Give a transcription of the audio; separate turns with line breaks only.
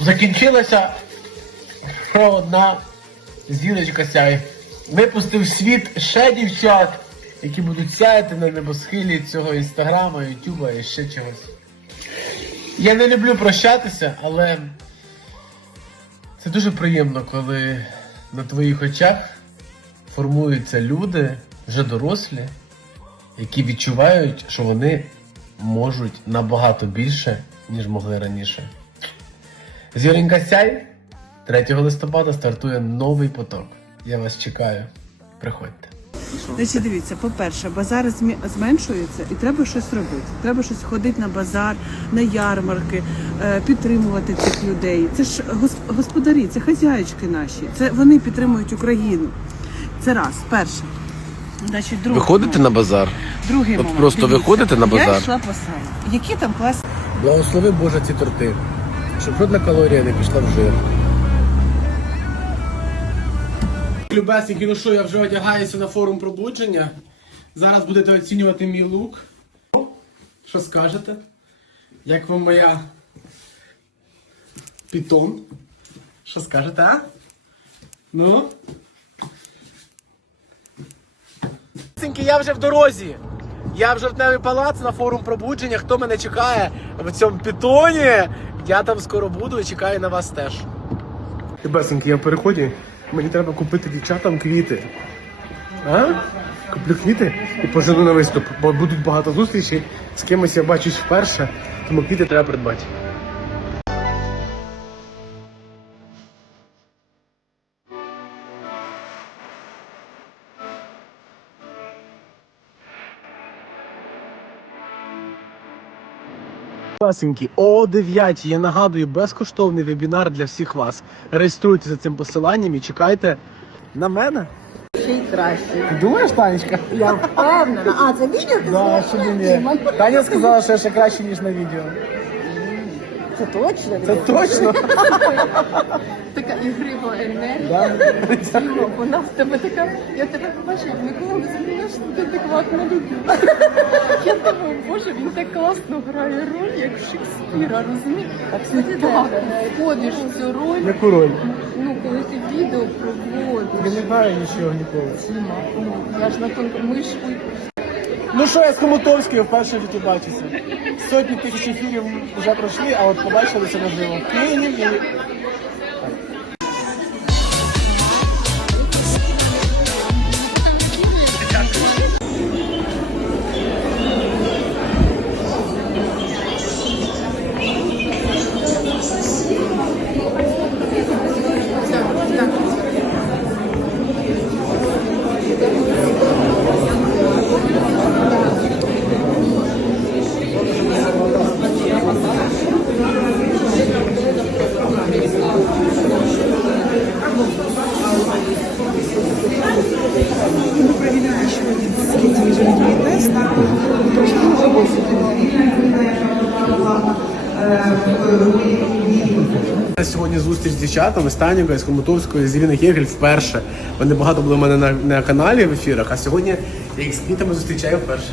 Закінчилася одна зірочка сяй. Випустив світ ще дівчат, які будуть сяяти на небосхилі цього інстаграма, ютуба і ще чогось. Я не люблю прощатися, але це дуже приємно, коли на твоїх очах формуються люди, вже дорослі, які відчувають, що вони можуть набагато більше, ніж могли раніше. Зіренька Сяй 3 листопада стартує новий поток. Я вас чекаю. Приходьте.
Значить, дивіться, по-перше, базари змі- зменшуються і треба щось робити. Треба щось ходити на базар, на ярмарки, е, підтримувати цих людей. Це ж господарі, це хазяїчки наші. Це вони підтримують Україну. Це раз, перше. Значить, друге.
Виходите на базар?
Другий
От
момент.
просто
Дивіться,
виходите на базар?
Я йшла по селу. Які там класні
Благослови Боже ці торти, щоб жодна калорія не пішла в жир. Любесенькі, ну що, я вже одягаюся на форум пробудження. Зараз будете оцінювати мій лук. Що скажете? Як вам моя пітон? Що скажете, а? Ну? Я вже в дорозі. Я в жовтневий палац на форум пробудження. Хто мене чекає в цьому пітоні? Я там скоро буду і чекаю на вас теж. Ребесеньки, я в переході. Мені треба купити дівчатам квіти. А? Куплю квіти і пожену на виступ, бо будуть багато зустрічей. З кимось я бачусь вперше, тому квіти треба придбати. Класенькі, о 9 я нагадую, безкоштовний вебінар для всіх вас. Реєструйтеся за цим посиланням і чекайте на мене.
Ще й краще.
Думаєш, Танечка?
Я впевнена. А, це відео
Да, що ні. Таня сказала, що я ще краще, ніж на відео.
Це точно?
Це точно.
така ігрива енергія. Вона в тебе така, я тебе побачила, Микола розумієш, ти адекватна людина. Я думаю, боже, він так класно грає роль, як Шекспіра, розумієш? Так входиш в цю роль,
Яку роль?
ну, коли ти відео
Я
проводиш.
не граю нічого ніколи.
Я ж на тонку мишку.
Ну що, я з Комутовською вперше житті бачуся. Сотні тисяч ефірів вже пройшли, а от побачилися наживо в Києві. І... У Сьогодні зустріч з дівчатами, з з Хомутовської, з Ірини Єгель вперше. Вони багато були в мене на, на каналі в ефірах, а сьогодні я їх з квітами зустрічаю вперше.